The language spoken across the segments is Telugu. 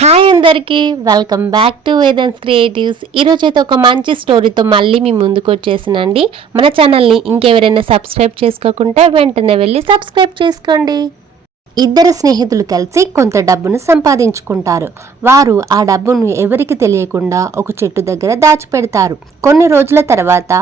హాయ్ అందరికీ, వెల్కమ్ బ్యాక్ టు వేదన్స్ క్రియేటివ్స్. ఈరోజు అయితే ఒక మంచి స్టోరీతో మళ్ళీ మీ ముందుకు వచ్చేసినండి. మన ఛానల్ని ఇంకెవరైనా సబ్స్క్రైబ్ చేసుకోకుంటే వెంటనే వెళ్ళి సబ్స్క్రైబ్ చేసుకోండి. ఇద్దరు స్నేహితులు కలిసి కొంత డబ్బును సంపాదించుకుంటారు. వారు ఆ డబ్బును ఎవరికి తెలియకుండా ఒక చెట్టు దగ్గర దాచిపెడతారు. కొన్ని రోజుల తర్వాత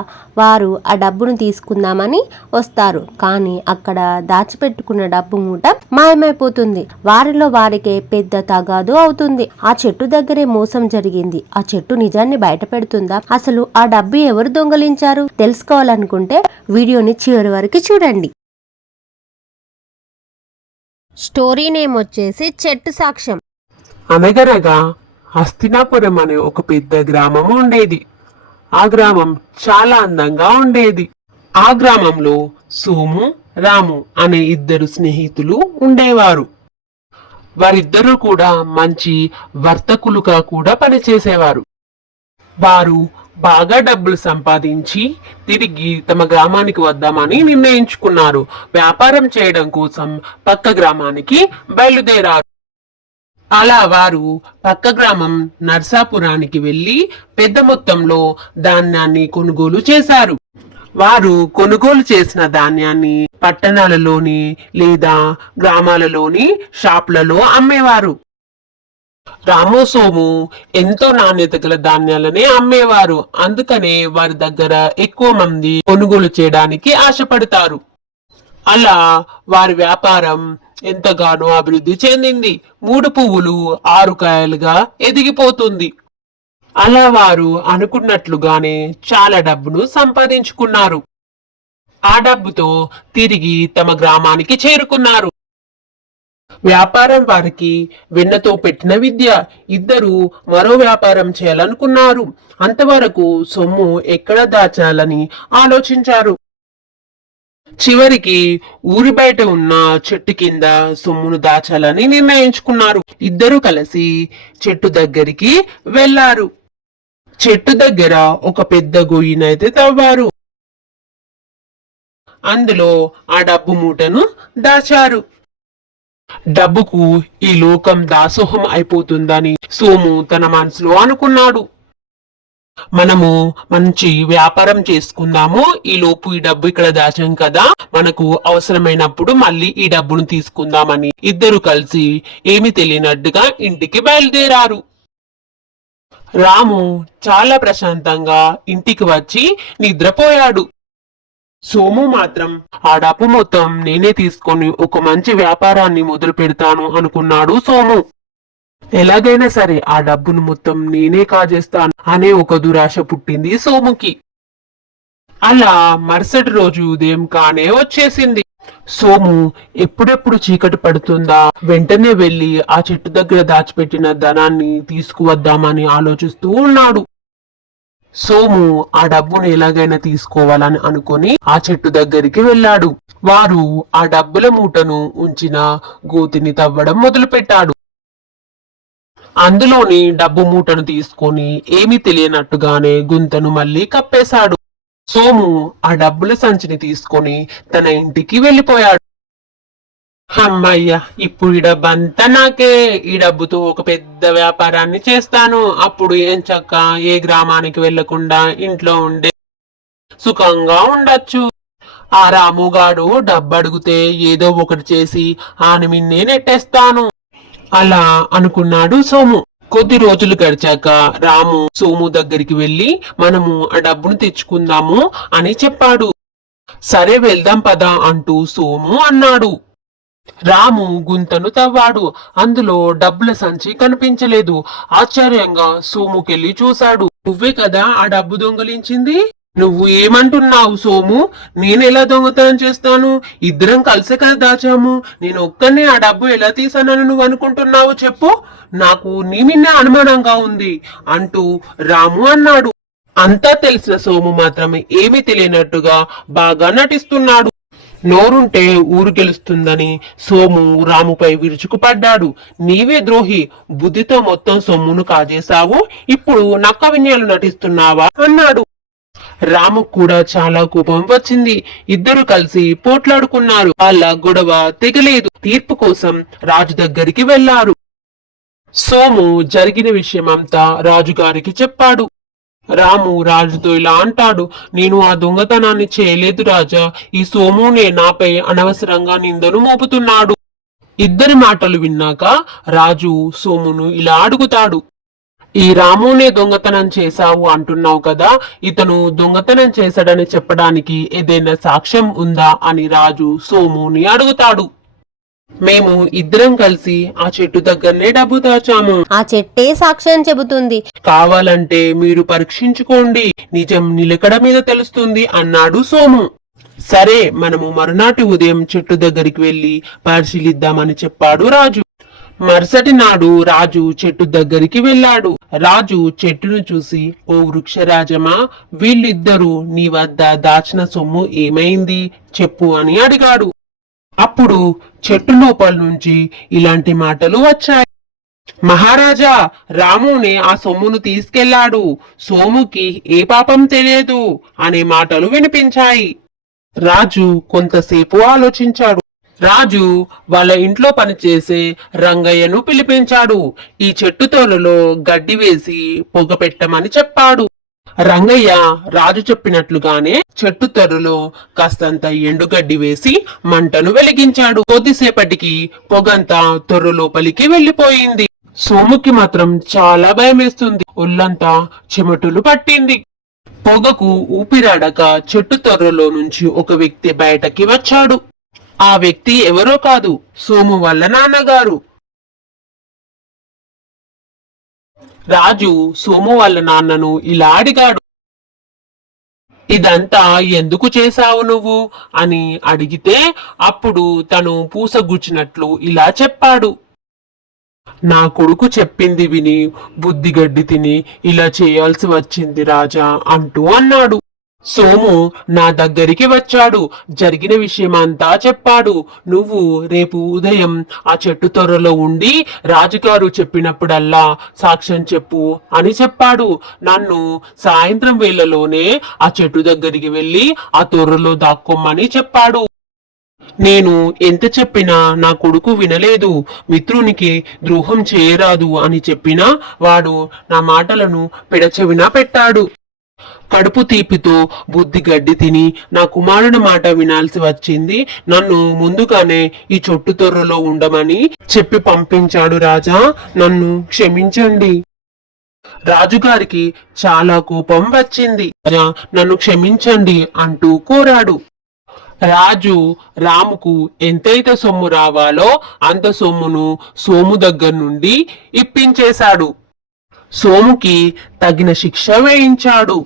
వారు ఆ డబ్బును తీసుకుందామని వస్తారు. కానీ అక్కడ దాచిపెట్టుకున్న డబ్బు మూట మాయమైపోతుంది. వారిలో వారికే పెద్ద తగాదు అవుతుంది. ఆ చెట్టు దగ్గరే మోసం జరిగింది. ఆ చెట్టు నిజాన్ని బయట పెడుతుందా? అసలు ఆ డబ్బు ఎవరు దొంగలించారు? తెలుసుకోవాలనుకుంటే వీడియోని చివరి వరకు చూడండి. స్టోరీ నేమ్ వచ్చేసి చెట్టు సాక్ష్యం. అనగనగా హస్తినాపురం అనే ఒక పెద్ద గ్రామం ఉండేది. ఆ గ్రామం చాలా అందంగా ఉండేది. ఆ గ్రామంలో సోము, రాము అనే ఇద్దరు స్నేహితులు ఉండేవారు. వారిద్దరూ కూడా మంచి వర్తకులుగా కూడా పనిచేసేవారు. వారు బాగా డబ్బులు సంపాదించి తిరిగి తమ గ్రామానికి వద్దామని నిర్ణయించుకున్నారు. వ్యాపారం చేయడం కోసం పక్క గ్రామానికి బయలుదేరారు. అలా వారు పక్క గ్రామం నర్సాపురానికి వెళ్లి పెద్ద మొత్తంలో ధాన్యాన్ని కొనుగోలు చేశారు. వారు కొనుగోలు చేసిన ధాన్యాన్ని పట్టణాలలోని లేదా గ్రామాలలోని షాపులలో అమ్మేవారు. రాము, సోము ఎంతో నాణ్యత గల ధాన్యాలనే అమ్మేవారు. అందుకనే వారి దగ్గర ఎక్కువ మంది కొనుగోలు చేయడానికి ఆశపడతారు. అలా వారి వ్యాపారం ఎంతగానో అభివృద్ధి చెందింది. 3 పువ్వులు 6 కాయలుగా ఎదిగిపోతుంది. అలా వారు అనుకున్నట్లుగానే చాలా డబ్బును సంపాదించుకున్నారు. ఆ డబ్బుతో తిరిగి తమ గ్రామానికి చేరుకున్నారు. వ్యాపారం వారికి వెన్నతో పెట్టిన విద్య. ఇద్దరు మరో వ్యాపారం చేయాలనుకున్నారు. అంతవరకు సొమ్ము ఎక్కడ దాచాలని ఆలోచించారు. చివరికి ఊరి బయట ఉన్న చెట్టు కింద సొమ్మును దాచాలని నిర్ణయించుకున్నారు. ఇద్దరు కలిసి చెట్టు దగ్గరికి వెళ్లారు. చెట్టు దగ్గర ఒక పెద్ద గొయ్యినైతే తవ్వారు. అందులో ఆ డబ్బు మూటను దాచారు. డబ్బుకు ఈ లోకం దాసోహం అయిపోతుందని సోము తన మనసులో అనుకున్నాడు. మనము మంచి వ్యాపారం చేసుకుందాము. ఈ లోపు ఈ డబ్బు ఇక్కడ దాచాం కదా, మనకు అవసరమైనప్పుడు మళ్ళీ ఈ డబ్బును తీసుకుందామని ఇద్దరు కలిసి ఏమి తెలియనట్టుగా ఇంటికి బయలుదేరారు. రాము చాలా ప్రశాంతంగా ఇంటికి వచ్చి నిద్రపోయాడు. సోము మాత్రం ఆ డబ్బు మొత్తం నేనే తీసుకొని ఒక మంచి వ్యాపారాన్ని మొదలు పెడతాను అనుకున్నాడు. సోము ఎలాగైనా సరే ఆ డబ్బును మొత్తం నేనే కాజేస్తాను అనే ఒక దురాశ పుట్టింది సోముకి. అలా మరుసటి రోజు ఉదయం కానే వచ్చేసింది. సోము ఎప్పుడెప్పుడు చీకటి పడుతుందా, వెంటనే వెళ్లి ఆ చెట్టు దగ్గర దాచిపెట్టిన ధనాన్ని తీసుకువద్దామని ఆలోచిస్తూ ఉన్నాడు. సోము ఆ డబ్బును ఎలాగైనా తీసుకోవాలని అనుకుని ఆ చెట్టు దగ్గరికి వెళ్ళాడు. వారు ఆ డబ్బుల మూటను ఉంచిన గోతిని తవ్వడం మొదలుపెట్టాడు. అందులోని డబ్బు మూటను తీసుకొని ఏమీ తెలియనట్టుగానే గుంతను మళ్ళీ కప్పేశాడు. సోము ఆ డబ్బుల సంచిని తీసుకొని తన ఇంటికి వెళ్ళిపోయాడు. అమ్మయ్య, ఇప్పుడు ఈ డబ్బంతా నాకే. ఈ డబ్బుతో ఒక పెద్ద వ్యాపారాన్ని చేస్తాను. అప్పుడు ఏం చక్క ఏ గ్రామానికి వెళ్లకుండా ఇంట్లో ఉండే సుఖంగా ఉండొచ్చు. ఆ రాముగాడు డబ్బు అడిగితే ఏదో ఒకటి చేసి ఆని మిన్నే నెట్టేస్తాను అలా అనుకున్నాడు సోము. కొద్ది రోజులు గడిచాక రాము సోము దగ్గరికి వెళ్లి మనము ఆ డబ్బును తెచ్చుకుందాము అని చెప్పాడు. సరే వెళ్దాం పదా అంటూ సోము అన్నాడు. రాము గుంతను తవ్వాడు. అందులో డబ్బుల సంచి కనిపించలేదు. ఆశ్చర్యంగా సోముకెళ్ళి చూశాడు. నువ్వే కదా ఆ డబ్బు దొంగలించింది? నువ్వు ఏమంటున్నావు సోము? నేనెలా దొంగతనం చేస్తాను? ఇద్దరం కలిసే కదా దాచాము. నేను ఒక్కనే ఆ డబ్బు ఎలా తీసానని నువ్వు అనుకుంటున్నావు చెప్పు. నాకు నీ మిన్నే అనుమానంగా ఉంది అంటూ రాము అన్నాడు. అంతా తెలిసిన సోము మాత్రమే ఏమీ తెలియనట్టుగా బాగా నటిస్తున్నాడు. నోరుంటే ఊరు గెలుస్తుందని సోము రాముపై విరుచుకుపడ్డాడు. నీవే ద్రోహి, బుద్ధితో మొత్తం సొమ్మును కాజేశావు, ఇప్పుడు నక్క విన్యాలు నటిస్తున్నావా అన్నాడు. రాము కూడా చాలా కోపం వచ్చింది. ఇద్దరు కలిసి పోట్లాడుకున్నారు. వాళ్ళ గొడవ తెగలేదు. తీర్పు కోసం రాజు దగ్గరికి వెళ్లారు. సోము జరిగిన విషయమంతా రాజుగారికి చెప్పాడు. రాము రాజుతో ఇలా అంటాడు, నేను ఆ దొంగతనాన్ని చేయలేదు రాజా, ఈ సోమునే నాపై అనవసరంగా నిందను మోపుతున్నాడు. ఇద్దరి మాటలు విన్నాక రాజు సోమును ఇలా అడుగుతాడు, ఈ రామునే దొంగతనం చేశావు అంటున్నావు కదా, ఇతను దొంగతనం చేశాడని చెప్పడానికి ఏదైనా సాక్ష్యం ఉందా అని రాజు సోముని అడుగుతాడు. మేము ఇద్దరం కలిసి ఆ చెట్టు దగ్గరనే డబ్బు దాచాము. ఆ చెట్టే సాక్ష్యం చెబుతుంది. కావాలంటే మీరు పరీక్షించుకోండి, నిజం నిలకడ మీద తెలుస్తుంది అన్నాడు సోము. సరే, మనము మరునాటి ఉదయం చెట్టు దగ్గరికి వెళ్లి పరిశీలిద్దామని చెప్పాడు రాజు. మరుసటి నాడు రాజు చెట్టు దగ్గరికి వెళ్ళాడు. రాజు చెట్టును చూసి, ఓ వృక్షరాజమా, వీళ్ళిద్దరూ నీ వద్ద దాచిన సొమ్ము ఏమైంది చెప్పు అని అడిగాడు. అప్పుడు చెట్టు లోపల నుంచి ఇలాంటి మాటలు వచ్చాయి. మహారాజా, రాముని ఆ సొమ్మును తీసుకెళ్లాడు, సోముకి ఏ పాపం తెలియదు అనే మాటలు వినిపించాయి. రాజు కొంతసేపు ఆలోచించాడు. రాజు వాళ్ళ ఇంట్లో పనిచేసే రంగయ్యను పిలిపించాడు. ఈ చెట్టు తోలలో గడ్డి వేసి పొగ పెట్టమని చెప్పాడు. రంగయ్య రాజు చెప్పినట్లుగానే చెట్టు తొర్రలో కాస్తంత ఎండుగడ్డి వేసి మంటను వెలిగించాడు. కొద్దిసేపటికి పొగంతా తొర్ర లోపలికి వెళ్లిపోయింది. సోముకి మాత్రం చాలా భయం వేస్తుంది. ఒళ్ళంతా చెమటలు పట్టింది. పొగకు ఊపిరాడక చెట్టు తొర్రలో నుంచి ఒక వ్యక్తి బయటకి వచ్చాడు. ఆ వ్యక్తి ఎవరో కాదు, సోము వాళ్ళ నాన్నగారు. రాజు సోము వాళ్ళ నాన్నను ఇలా అడిగాడు, ఇదంతా ఎందుకు చేశావు నువ్వు అని అడిగితే అప్పుడు తను పూసగుచ్చినట్లు ఇలా చెప్పాడు. నా కొడుకు చెప్పింది విని బుద్ధిగడ్డి తిని ఇలా చేయాల్సి వచ్చింది రాజా అంటూ అన్నాడు. సోము నా దగ్గరికి వచ్చాడు, జరిగిన విషయమంతా చెప్పాడు. నువ్వు రేపు ఉదయం ఆ చెట్టు తొర్రలో ఉండి రాజుగారు చెప్పినప్పుడల్లా సాక్ష్యం చెప్పు అని చెప్పాడు. నన్ను సాయంత్రం వేళలోనే ఆ చెట్టు దగ్గరికి వెళ్ళి ఆ తొర్రలో దాక్కోమని చెప్పాడు. నేను ఎంత చెప్పినా నా కొడుకు వినలేదు. మిత్రునికి ద్రోహం చేయరాదు అని చెప్పినా వాడు నా మాటలను పెడచెవిన పెట్టాడు. కడుపు తీపితో బుద్ధి గడ్డి తిని నా కుమారుని మాట వినాల్సి వచ్చింది. నన్ను ముందుగానే ఈ చొట్టు తొర్రలో ఉండమని చెప్పి పంపించాడు రాజా, నన్ను క్షమించండి. రాజుగారికి చాలా కోపం వచ్చింది. రాజా, నన్ను క్షమించండి అంటూ కోరాడు. రాజు రాముకు ఎంతైతే సొమ్ము రావాలో అంత సొమ్మును సోము దగ్గర నుండి ఇప్పించేశాడు. సోముకి తగిన శిక్ష వేయించాడు.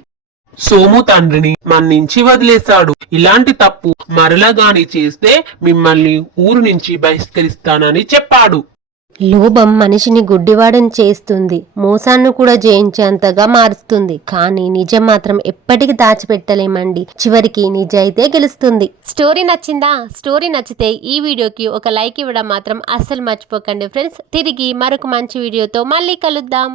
సోము తండ్రిని మన్నించి వదిలేశాడు. ఇలాంటి తప్పు మరలా గాని చేస్తే మిమ్మల్ని ఊరు నుంచి బహిష్కరిస్తానని చెప్పాడు. లోభం మనిషిని గుడ్డివాడని చేస్తుంది, మోసాన్ని కూడా జయించేంతగా మారుస్తుంది. కానీ నిజం మాత్రం ఎప్పటికీ దాచిపెట్టలేమండి. చివరికి నిజాయితే గెలుస్తుంది. స్టోరీ నచ్చిందా? స్టోరీ నచ్చితే ఈ వీడియోకి ఒక లైక్ ఇవ్వడం మాత్రం అస్సలు మర్చిపోకండి ఫ్రెండ్స్. తిరిగి మరొక మంచి వీడియోతో మళ్ళీ కలుద్దాం.